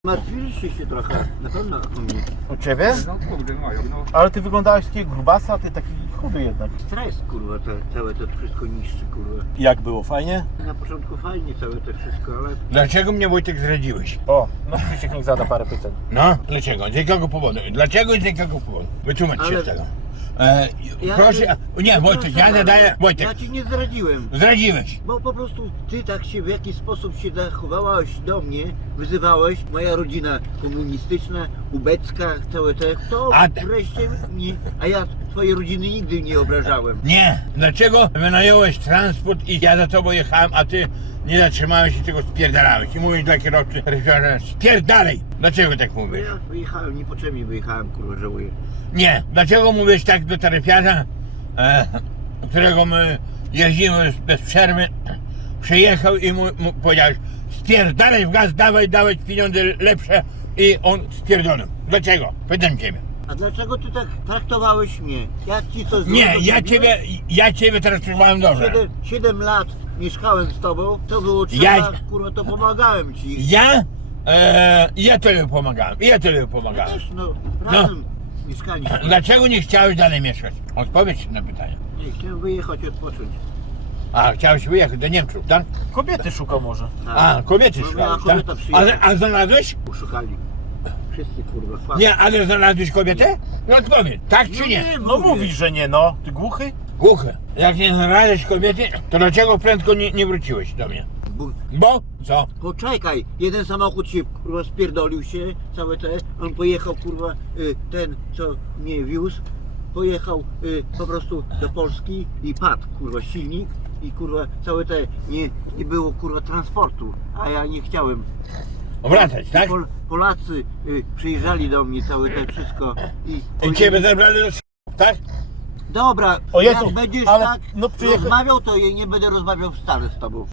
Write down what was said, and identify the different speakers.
Speaker 1: Martwiliście się trochę, na pewno o mnie.
Speaker 2: U ciebie?
Speaker 3: No kurde, no, no.
Speaker 2: Ale ty wyglądałeś takiego grubasa, ty taki chudy jednak.
Speaker 3: Stres, kurwa, całe to wszystko niszczy, kurwa.
Speaker 2: Jak było, fajnie?
Speaker 3: Na początku fajnie całe to wszystko, ale...
Speaker 4: Dlaczego mnie, Wojtek, zdradziłeś?
Speaker 2: O, no Krzysiek niech zada parę pytań.
Speaker 4: No, dlaczego? Z jakiego powodu? Dlaczego i z jakiego powodu? Wytłumacz się
Speaker 3: Ale-
Speaker 4: z tego.
Speaker 3: Ja
Speaker 4: Proszę, nie, Wojtek, ja zadaję,
Speaker 3: Ja
Speaker 4: Wojtek,
Speaker 3: ci nie zdradziłem.
Speaker 4: zdradziłeś.
Speaker 3: Bo po prostu ty tak się w jakiś sposób się zachowałeś do mnie, wyzywałeś, moja rodzina komunistyczna, ubecka, całe te, to
Speaker 4: A-
Speaker 3: wreszcie mnie, a ja twojej rodziny nigdy nie obrażałem.
Speaker 4: Nie, dlaczego wynająłeś transport i ja za tobą jechałem, a ty nie zatrzymałeś się, tylko spierdalałeś i mówisz dla kierowcy, że spierdalej. Dlaczego tak
Speaker 3: Bo
Speaker 4: mówisz?
Speaker 3: ja wyjechałem, niepotrzebnie wyjechałem, kurwa, żałuję.
Speaker 4: Nie, dlaczego mówisz tak do taryfiarza, którego my jeździmy bez przerwy, przyjechał i mu powiedziałeś, spierdalaj w gaz, dawać pieniądze lepsze i on spierdolił. Dlaczego? Pytam ciebie.
Speaker 3: A dlaczego ty tak traktowałeś mnie? Ja ci coś
Speaker 4: Nie,
Speaker 3: złego
Speaker 4: ja ciebie traktowałem dobrze.
Speaker 3: 7 lat mieszkałem z tobą, to było trzeba, kurwa, to pomagałem ci.
Speaker 4: Ja tobie pomagałem,
Speaker 3: Ja też, no, razem mieszkaliśmy.
Speaker 4: Dlaczego nie chciałeś dalej mieszkać? Odpowiedz na pytanie.
Speaker 3: Nie, chciałem wyjechać, odpocząć.
Speaker 4: A, chciałeś wyjechać do Niemców, tak?
Speaker 2: Kobiety szukał może.
Speaker 4: A, kobiety
Speaker 3: No,
Speaker 4: szukałeś,
Speaker 3: miała
Speaker 4: tak?
Speaker 3: kobieta przyjechać.
Speaker 4: A znalazłeś?
Speaker 3: Uszukali. Wszyscy, kurwa, fakt.
Speaker 4: Nie, ale znalazłeś kobietę? No odpowiedz, tak czy nie?
Speaker 2: No mówisz, że nie, no. Ty głuchy?
Speaker 4: Głuchy. Jak nie znalazłeś kobiety, to dlaczego prędko nie wróciłeś do mnie? Bo? Co?
Speaker 3: Poczekaj, jeden samochód się, kurwa, spierdolił się, całe te, on pojechał, kurwa, ten, co mnie wiózł, pojechał po prostu do Polski i padł, kurwa, silnik i, kurwa, całe te, nie było, kurwa, transportu, a ja nie chciałem.
Speaker 4: Wracać, tak?
Speaker 3: Polacy przyjeżdżali do mnie, całe te wszystko
Speaker 4: I ciebie zabrali do tak?
Speaker 3: Dobra,
Speaker 2: O Jezu,
Speaker 3: jak będziesz
Speaker 2: ale
Speaker 3: tak
Speaker 2: no przyjecha-
Speaker 3: rozmawiał, to ja nie będę rozmawiał wcale z tobą.